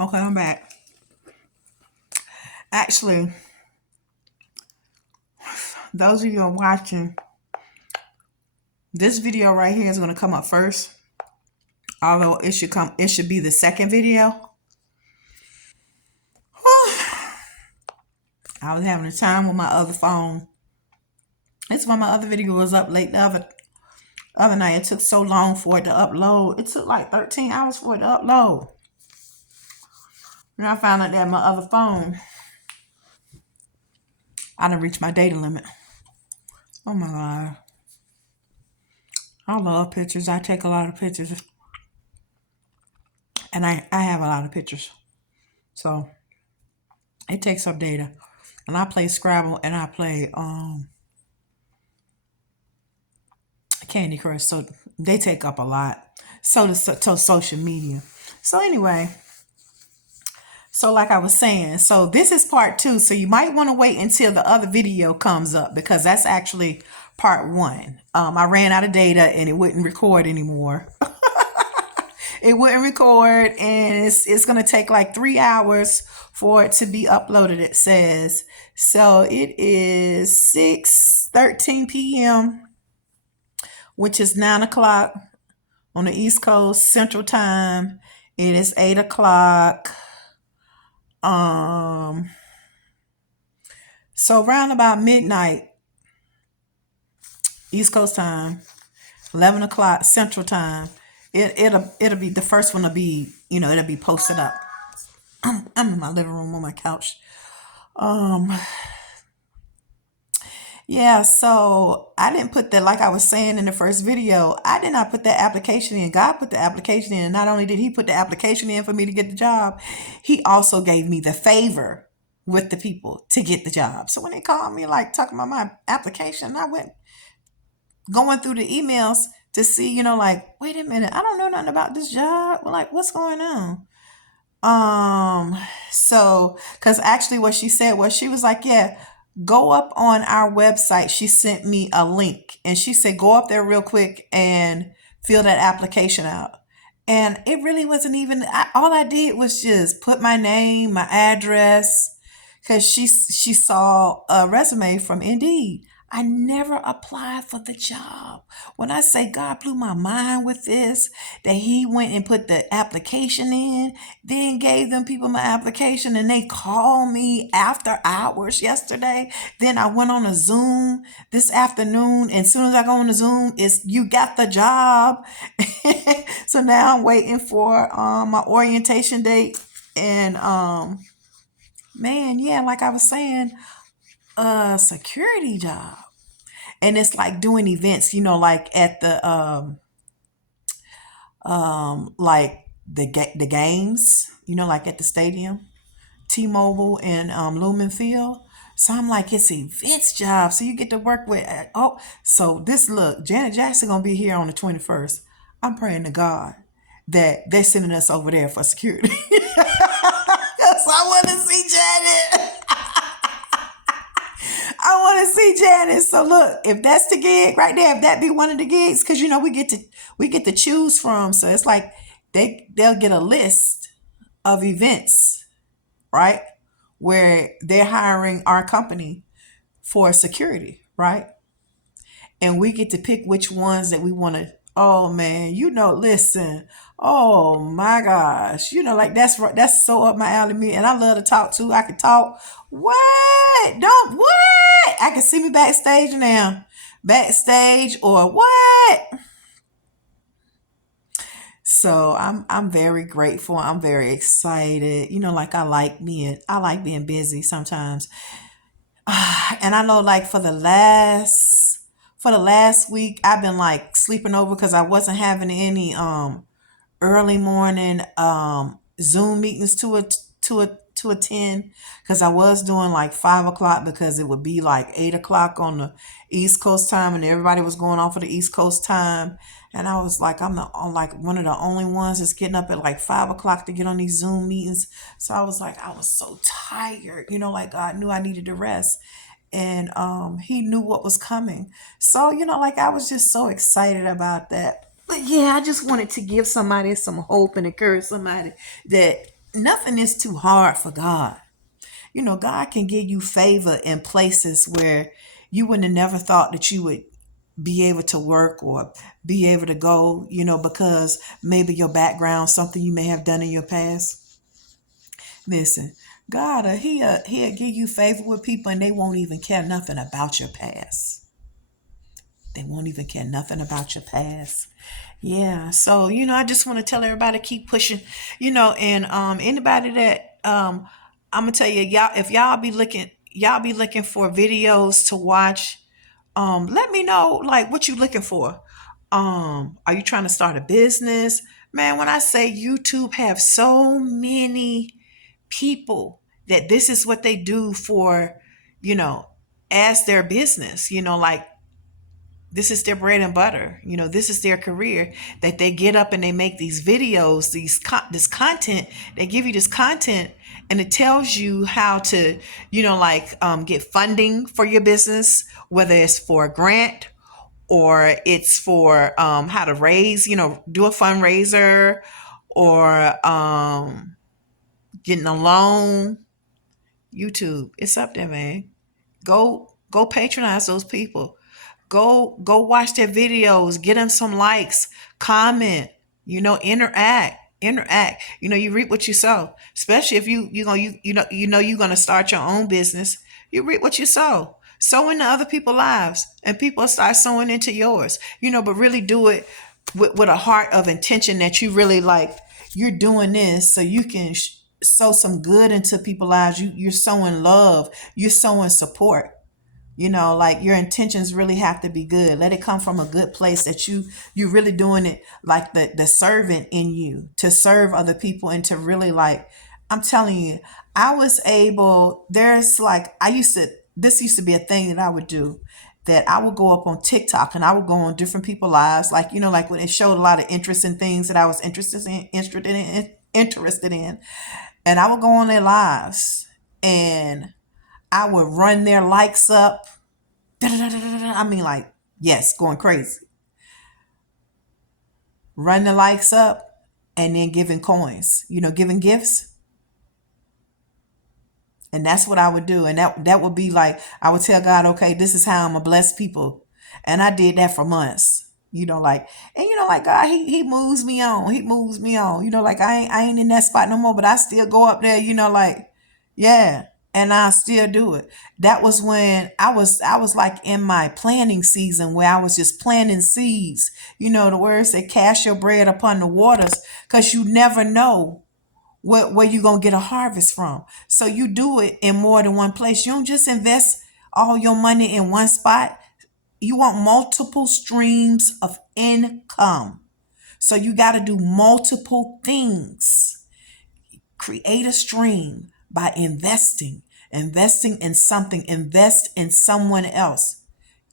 Okay, I'm back. Actually, those of you who are watching, this video right here is going to come up first. Although it should be the second video. I was having a time with my other phone. That's why my other video was up late the other night. It took so long for it to upload. It took like 13 hours for it to upload. And I found out that my other phone, I done reached my data limit. Oh my God. I love pictures. I take a lot of pictures. And I have a lot of pictures. So it takes up data. And I play Scrabble and I play Candy Crush. So they take up a lot. So to social media. So anyway, so like I was saying, so this is part 2. So you might want to wait until the other video comes up because that's actually part 1. I ran out of data and it wouldn't record anymore. It wouldn't record, and it's going to take like 3 hours for it to be uploaded, it says. So it is 6:13 p.m., which is 9 o'clock on the East Coast Central Time. It is 8 o'clock. So around about midnight East Coast time, 11 o'clock Central Time, it'll be the first one to be, it'll be posted up. I'm in my living room on my couch. Yeah, so I didn't put that, like I was saying in the first video, I did not put that application in. God put the application in. And not only did he put the application in for me to get the job, he also gave me the favor with the people to get the job. So when they called me, like talking about my application, I went going through the emails to see, like, wait a minute, I don't know nothing about this job. Like, what's going on? So, because actually what she said was, she was like, yeah, go up on our website. She sent me a link and she said, go up there real quick and fill that application out. And it really wasn't even, all I did was just put my name, my address, because she saw a resume from Indeed. I never applied for the job. When I say God blew my mind with this, that he went and put the application in, then gave them people my application, and they called me after hours yesterday. Then I went on a Zoom this afternoon, and as soon as I go on the Zoom, it's you got the job. So now I'm waiting for my orientation date. And man, yeah, like I was saying, a security job. And it's like doing events, like at the like the games, like at the stadium, T-Mobile and Lumen Field. So I'm like, it's events job. So you get to work with, so look, Janet Jackson gonna be here on the 21st. I'm praying to God that they're sending us over there for security. Because I want to see Janet. I want to see Janet. So look, if that's the gig right there, if that be one of the gigs, because we get to choose from. So it's like they'll get a list of events, right? Where they're hiring our company for security, right? And we get to pick which ones that we want to. Oh man, listen. Oh my gosh, like that's so up my alley. Me, and I love to talk too. I can talk. What? Don't what? I can see me backstage now, backstage or what? So I'm very grateful. I'm very excited. Like I like being busy sometimes. And I know like for the last week I've been like sleeping over because I wasn't having any early morning Zoom meetings to attend, because I was doing like 5 o'clock because it would be like 8 o'clock on the East Coast time and everybody was going on for the East Coast time. And I was like, I'm like one of the only ones that's getting up at like 5 o'clock to get on these Zoom meetings. So I was like, I was so tired, like God knew I needed to rest. And he knew what was coming. So, like I was just so excited about that. But yeah, I just wanted to give somebody some hope and encourage somebody that Nothing is too hard for God. God can give you favor in places where you wouldn't have never thought that you would be able to work or be able to go, because maybe your background, something you may have done in your past. Listen, God, he'll give you favor with people and they won't even care nothing about your past. They won't even care nothing about your past. Yeah. So, I just want to tell everybody keep pushing, and anybody that I'm gonna tell you, y'all, if y'all be looking for videos to watch, let me know like what you looking for. Are you trying to start a business? Man, when I say YouTube have so many people that this is what they do for, you know, as their business, like this is their bread and butter, this is their career, that they get up and they make these videos, this content. They give you this content and it tells you how to, get funding for your business, whether it's for a grant or it's for how to raise, do a fundraiser, or getting a loan. YouTube, it's up there, man. Go patronize those people. Go watch their videos, get them some likes, comment, interact. You reap what you sow. Especially if you're gonna start your own business. You reap what you sow. Sow into other people's lives, and people start sowing into yours. But really do it with a heart of intention that you really like. You're doing this so you can sow some good into people's lives. You're sowing love. You're sowing support. Like your intentions really have to be good. Let it come from a good place, that you really doing it like the servant in you, to serve other people and to really, like, I'm telling you, I was able, there's like, this used to be a thing that I would do, that I would go up on TikTok and I would go on different people's lives, like, like when it showed a lot of interest in things that I was interested in, and I would go on their lives and I would run their likes up. I mean, like, yes, going crazy. Run the likes up and then giving coins, giving gifts. And that's what I would do. And that would be like, I would tell God, okay, this is how I'm going to bless people. And I did that for months. Like God, he moves me on. He moves me on. Like I ain't in that spot no more, but I still go up there, like, yeah. And I still do it. That was when I was like in my planting season, where I was just planting seeds. The words say, cast your bread upon the waters, because you never know where you're going to get a harvest from. So you do it in more than one place. You don't just invest all your money in one spot. You want multiple streams of income. So you got to do multiple things. Create a stream by investing in something, invest in someone else.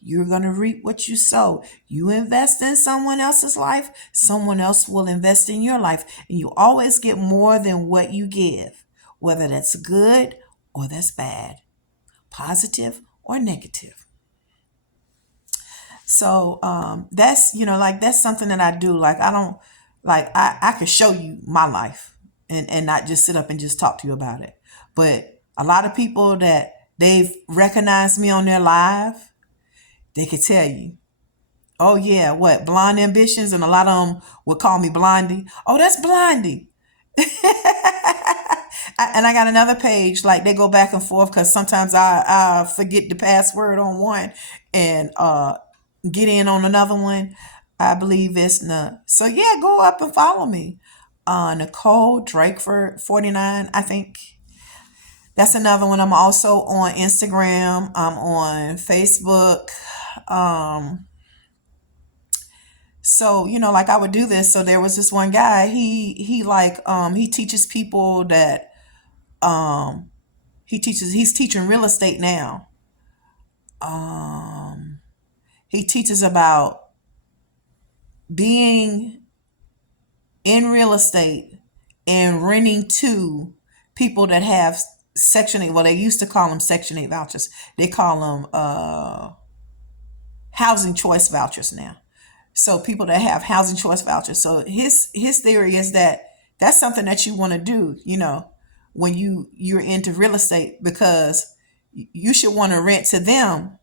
You're going to reap what you sow. You invest in someone else's life, someone else will invest in your life. And you always get more than what you give, whether that's good or that's bad, positive or negative. So that's, like, that's something that I do. Like, I don't, like, I could show you my life and not just sit up and just talk to you about it. But a lot of people that they've recognized me on their live, they could tell you, oh yeah, what, Blonde Ambitions, and a lot of them would call me Blondie. Oh, that's Blondie. And I got another page, like they go back and forth, because sometimes I forget the password on one and get in on another one. I believe it's not. So yeah, go up and follow me. Nicole Drakeford 49, I think. That's another one. I'm also on Instagram. I'm on Facebook. So, like, I would do this. So there was this one guy, he like, he teaches people that, he's teaching real estate now. He teaches about being in real estate and renting to people that have Section 8. Well, they used to call them Section 8 vouchers. They call them housing choice vouchers now. So people that have housing choice vouchers. So his theory is that that's something that you want to do, when you're into real estate, because you should want to rent to them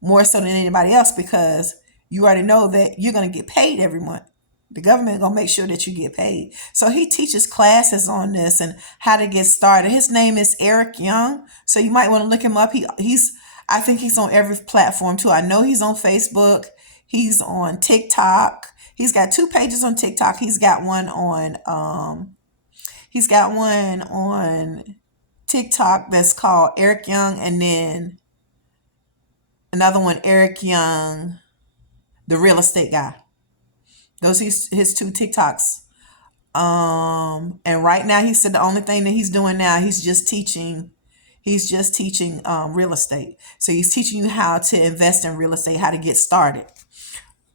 more so than anybody else, because you already know that you're going to get paid every month. The government going to make sure that you get paid. So he teaches classes on this and how to get started. His name is Eric Young. So you might want to look him up. He's I think he's on every platform too. I know he's on Facebook. He's on TikTok. He's got two pages on TikTok. He's got one on TikTok that's called Eric Young, and then another one, Eric Young, the real estate guy. Those his two TikToks. And right now he said the only thing that he's doing now, he's just teaching real estate. So he's teaching you how to invest in real estate, how to get started.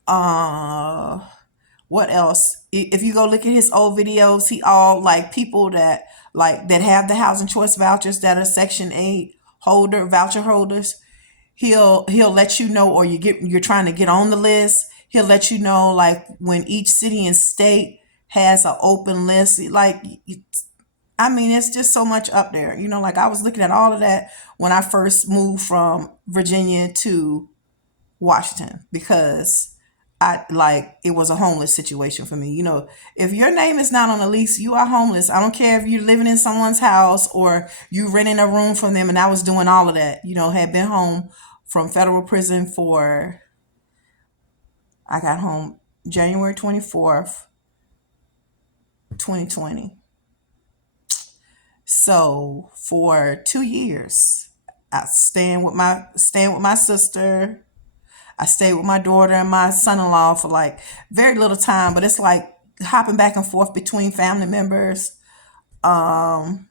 Uh what else? If you go look at his old videos, he all like people that have the housing choice vouchers, that are Section 8 voucher holders. He'll let you know, or you're trying to get on the list. He'll let you know, like, when each city and state has an open list. Like, I mean, it's just so much up there. Like, I was looking at all of that when I first moved from Virginia to Washington, because it was a homeless situation for me. If your name is not on the lease, you are homeless. I don't care if you're living in someone's house or you renting a room from them. And I was doing all of that. Had been home from federal prison I got home January 24th, 2020. So for 2 years, I staying with my sister. I stayed with my daughter and my son-in-law for like very little time, but it's like hopping back and forth between family members, and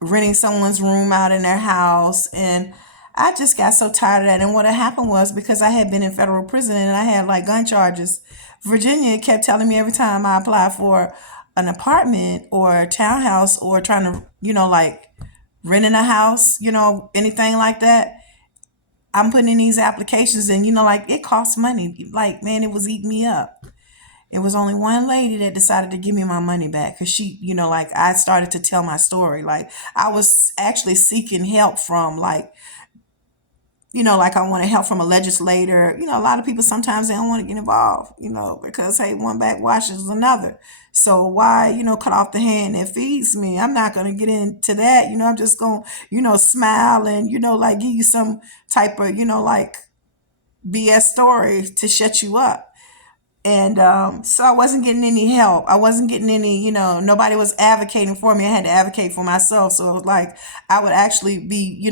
renting someone's room out in their house. And I just got so tired of that. And what had happened was, because I had been in federal prison and I had like gun charges, Virginia kept telling me every time I applied for an apartment or a townhouse, or trying to, like renting a house, anything like that, I'm putting in these applications, and, like, it costs money. Like, man, it was eating me up. It was only one lady that decided to give me my money back, because she, like, I started to tell my story. Like, I was actually seeking help from, like, like, I want to help from a legislator. A lot of people sometimes they don't want to get involved, because, hey, one back washes another. So why, cut off the hand that feeds me? I'm not going to get into that. I'm just going to, smile and, like, give you some type of, like, BS story to shut you up. And so I wasn't getting any help. I wasn't getting any, nobody was advocating for me. I had to advocate for myself. So it was like I would actually be,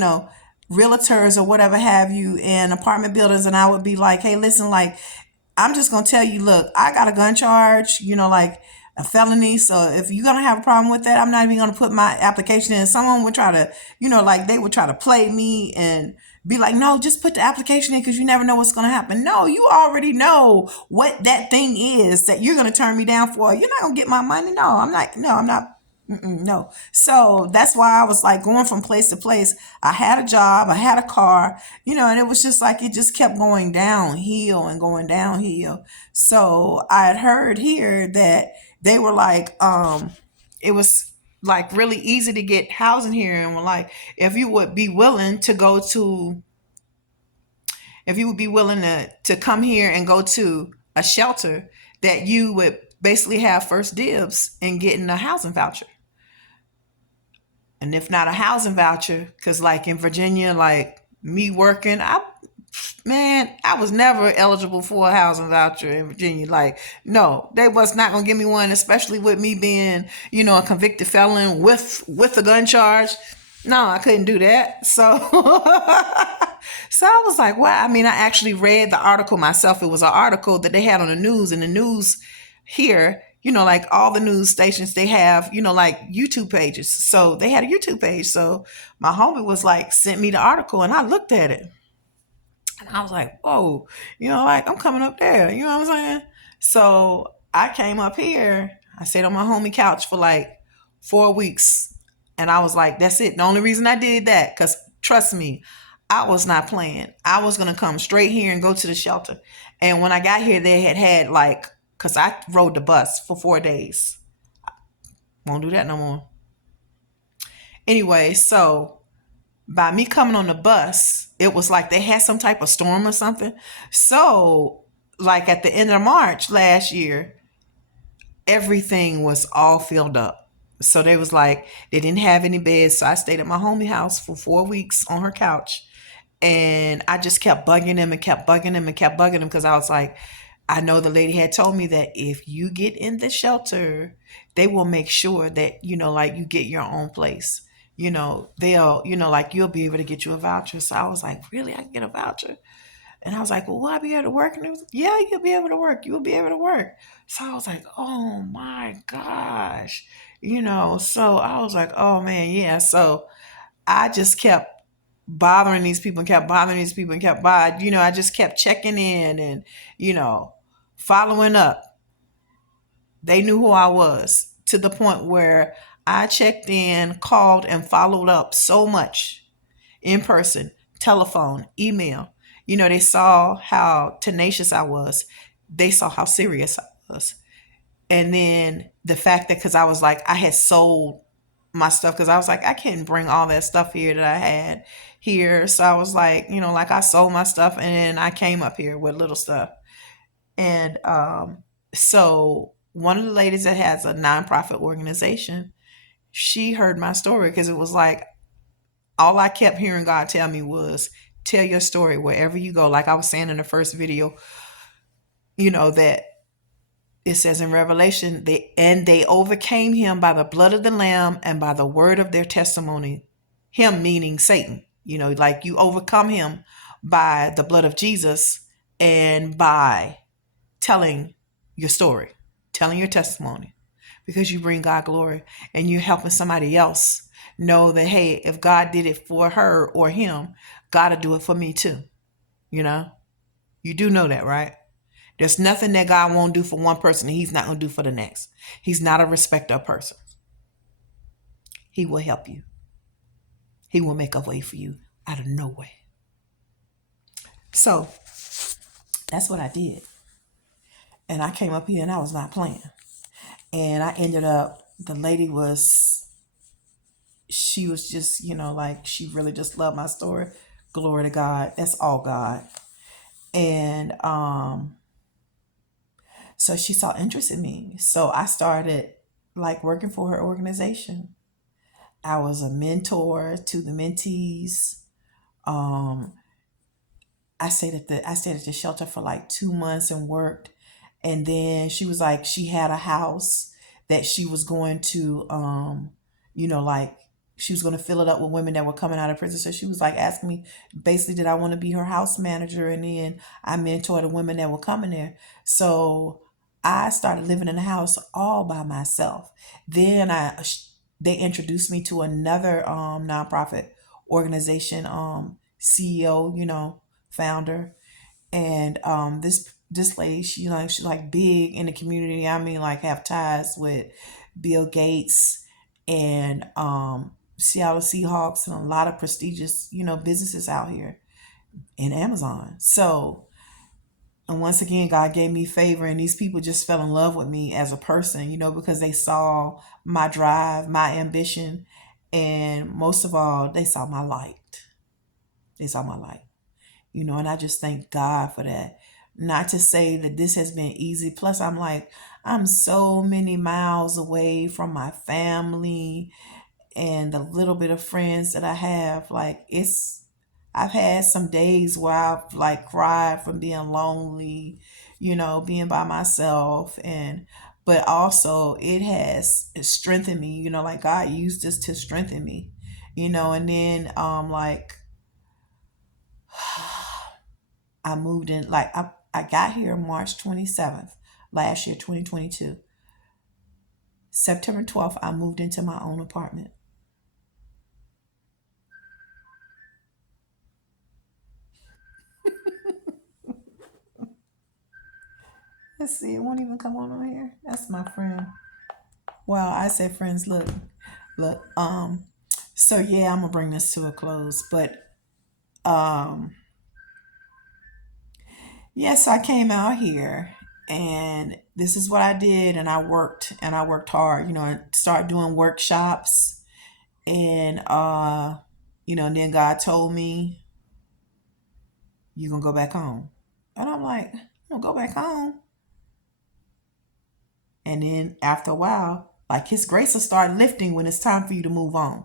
realtors or whatever have you in apartment buildings. And I would be like, hey, listen, like, I'm just going to tell you, look, I got a gun charge, like a felony. So if you're going to have a problem with that, I'm not even going to put my application in. Someone would try to, like, they would try to play me and be like, no, just put the application in, because you never know what's going to happen. No, you already know what that thing is that you're going to turn me down for. You're not going to get my money. No, I'm not. No, I'm not. No. So that's why I was like going from place to place. I had a job, I had a car, and it was just like it just kept going downhill and going downhill. So I had heard here that they were like, it was like really easy to get housing here, and were like, if you would be willing to come here and go to a shelter, that you would basically have first dibs in getting a housing voucher. And if not a housing voucher, because like in Virginia, like me working, I was never eligible for a housing voucher in Virginia. Like, no, they was not gonna give me one, especially with me being, a convicted felon with a gun charge. No, I couldn't do that. So so I was like, well, I mean, I actually read the article myself. It was an article that they had on the news, and the news here, like all the news stations, they have, like YouTube pages. So they had a YouTube page. So my homie was like, sent me the article, and I looked at it. And I was like, whoa, like, I'm coming up there. You know what I'm saying? So I came up here. I stayed on my homie couch for like 4 weeks. And I was like, that's it. The only reason I did that, because trust me, I was not playing. I was going to come straight here and go to the shelter. And when I got here, they had like, because I rode the bus for 4 days. Won't do that no more. Anyway, so by me coming on the bus, it was like they had some type of storm or something. So, like at the end of March last year, everything was all filled up. So they was like, they didn't have any beds. So I stayed at my homie house for 4 weeks on her couch. And I just kept bugging them and kept bugging them and kept bugging them because I was like, I know the lady had told me that if you get in the shelter, they will make sure that, like you get your own place. They'll, like you'll be able to get you a voucher. So I was like, really? I can get a voucher? And I was like, well, will I be able to work? And it was, yeah, you'll be able to work. You'll be able to work. So I was like, oh my gosh. So I was like, oh man, yeah. So I just kept bothering these people and kept bothering these people and kept bothering, I just kept checking in and, you know, following up. They knew who I was to the point where I checked in, called, and followed up so much in person, telephone, email. They saw how tenacious I was. They saw how serious I was. And then the fact that, because I was like, I had sold my stuff, because I was like, I can't bring all that stuff here that I had here. So I was like, like I sold my stuff and then I came up here with little stuff. And so one of the ladies that has a nonprofit organization, she heard my story because it was like, all I kept hearing God tell me was, tell your story wherever you go. Like I was saying in the first video, that it says in Revelation, they overcame him by the blood of the Lamb and by the word of their testimony. Him meaning Satan. Like you overcome him by the blood of Jesus and by telling your story, telling your testimony, because you bring God glory and you're helping somebody else know that, hey, if God did it for her or him, God will do it for me too. You do know that, right? There's nothing that God won't do for one person and he's not going to do for the next. He's not a respecter of persons. He will help you. He will make a way for you out of no way. So that's what I did. And I came up here and I was not playing. And I ended up, the lady was, she was just, like she really just loved my story. Glory to God. That's all God. And so she saw interest in me. So I started like working for her organization. I was a mentor to the mentees. Um, I stayed at the shelter for like 2 months and worked. And then she was like, she had a house that she was going to, like she was going to fill it up with women that were coming out of prison. So she was like asking me, basically, did I want to be her house manager? And then I mentored the women that were coming there. So I started living in the house all by myself. Then they introduced me to another nonprofit organization CEO, founder. And this lady, she's like big in the community. I mean, like have ties with Bill Gates and Seattle Seahawks and a lot of prestigious, businesses out here in Amazon. So, and once again, God gave me favor, and these people just fell in love with me as a person, because they saw my drive, my ambition, and most of all, they saw my light. They saw my light, and I just thank God for that. Not to say that this has been easy. Plus, I'm so many miles away from my family and the little bit of friends that I have. I've had some days where I've like cried from being lonely, being by myself, but also it has strengthened me, like God used this to strengthen me, and then I moved in, like I got here March 27th last year, 2022. September 12th, I moved into my own apartment. Let's see, it won't even come on here. That's my friend. Well, I said friends, look. So yeah, I'm gonna bring this to a close. But Yes, I came out here and this is what I did, and I worked hard, and start doing workshops, and and then God told me you're gonna go back home. And I'm like, I'm gonna go back home. And then after a while, like his grace will start lifting when it's time for you to move on.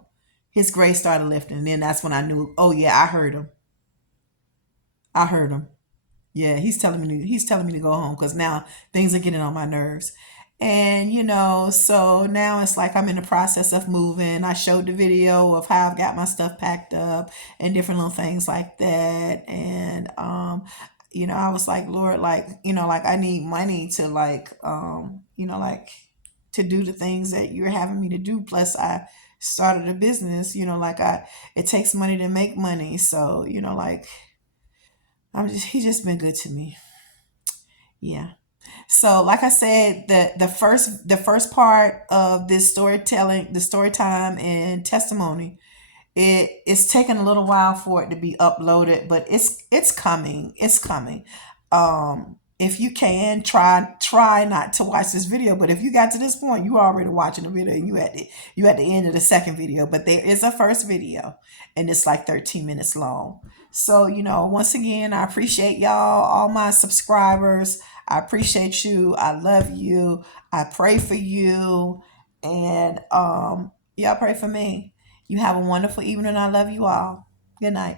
His grace started lifting, and then that's when I knew, oh yeah, I heard him. I heard him. Yeah, he's telling me to go home because now things are getting on my nerves. And so now it's like I'm in the process of moving. I showed the video of how I've got my stuff packed up and different little things like that. And I was like, Lord, like, like I need money to like like to do the things that you're having me to do. Plus I started a business, like I it takes money to make money. So, like he's just been good to me. Yeah. So, like I said, the first part of this storytelling, the story time and testimony, it's taken a little while for it to be uploaded, but it's coming. It's coming. If you can try not to watch this video, but if you got to this point, you already watching the video. You at the end of the second video, but there is a first video, and it's like 13 minutes long. So once again, I appreciate y'all, all my subscribers. I appreciate you. I love you. I pray for you, and y'all pray for me. You have a wonderful evening. I love you all. Good night.